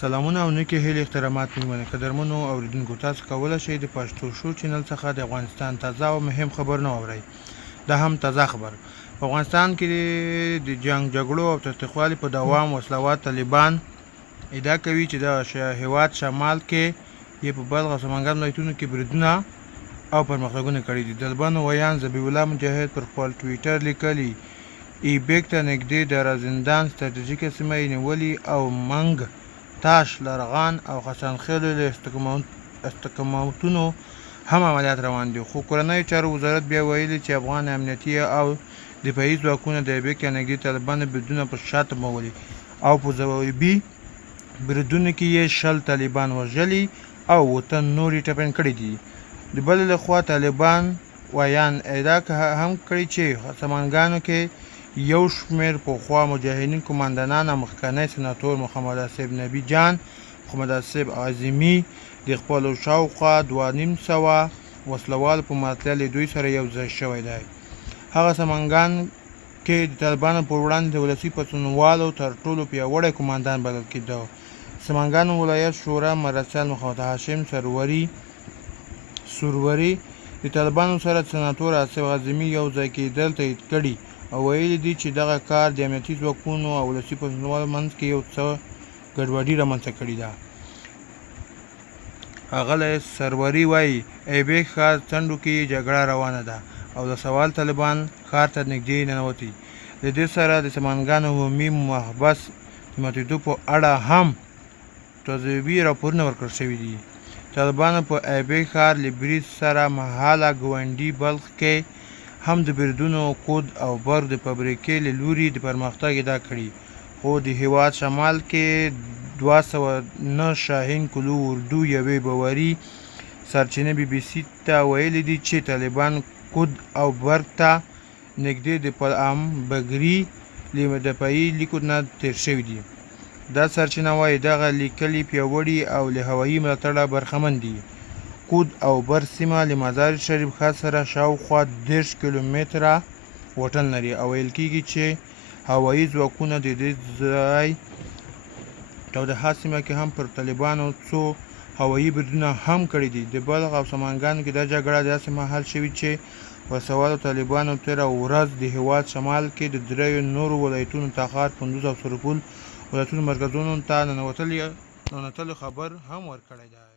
سلامونه او نیکې هیلې احترامات میمنه قدرمنو اوریدونکو تاسو کولی شئ د پښتو شو چینل څخه د افغانستان تازه او مهم خبرونه واورئ. دا هم تازه خبر په افغانستان کې د جنگ جګړو او تاوتریخوالي په دوام وسلوات طالبان ادعا کوي چې د هیواد شمال کې یې په بلخ او سمنګان ولایتونو کې بریدونه او پرمختګونه کړي دي. طالبانو ویان ذبیح الله مجاهد پر خپل ټویټر لیکلي ایبک ته نږدې د رازندان ستراتیژیکه سیمه یې نیولې او منګ تاش لرغان او خسان خیلو له استحکاماتونو هم عملیات روان دي. خو کورنیو چارو وزارت بیا ویلي چې افغان امنیتي او دفاعي ځواکونه د ایبک یا نږدې طالبانو بریدونه پر شاته مولي او په ځوابي بریدونو کې یې 60 طالبان وژلي او 9 نور یې ټپیان کړي دي. د بلې له خوا طالبان ویان ادعا هم کړې چې سمنګانو کې یو شمېر پخوا مجاهدین قوماندانان او مخکنی سناتور محمد آصف نبي جان محمد آصف اعظمي د خپلو شاوخوا 250 وسلوالو په ماتله له دوی سره یو ځای شوی دی. هغه سمنګان کې د طالبانو پر وړاندې د ولسي پاڅونوالو تر ټولو پیاوړی قوماندان بلل کېده. سمنګان ولایت شورا مرسل محمد هاشم سروری د طالبانو سره سناتور آصف اعظمي یو ځای کېدل تایید کړي او ویلي دي چې دغه کار د امنیتي ځواکونو او ولسي پاڅونوالو منځ کې یو څه ګډوډي رامنځته کړې ده. ښاغلی سروری وایي ایبک ښار څنډو کې جګړه روانه ده او د سوال طالبان ښار ته نږدې ننوتي. د دې سره د سمنګان عمومي محبس د ماتېدو په اړه هم تضادي راپورونه ورکړل شوي دي. طالبانو په ایبک ښار له برید سره مهاله ګاونډي بلخ کې هم د بریدونو کود او برق د فابریکې له لوري د پرمختګ ادعا کړې. خو د هیواد شمال کې 209 شاهین کلو اردو یوې باوري سرچینې BBC ته ویلي دي چې طالبان کود او برق ته نږدې د پلعام بګري له دفاعي لیکو نه تیر شوي دي. دا سرچینه وایي دغه لیکلي پیاوړي او له هوایي ملاتړه برخمن دي. کود او بر سیمه له مزار شریف ښار سره شاوخوا 10 کیلومتره واټن لري او ویل کېږي چې هوایي ځواکونه د دې ځای تودوخه سیمه کې هم پر طالبانو څو هوایي بریدونه هم کړي دي. د بلخ او سمنګانو کې دا جګړه داسې مهال شوې چې وسوالو طالبانو تېره ورځ د هیواد شمال کې د 3 نورو ولایتونو تخار، کندوز او سرپل ولایتونو مرکزونو ته ننوتلو خبر هم ورکړی دی.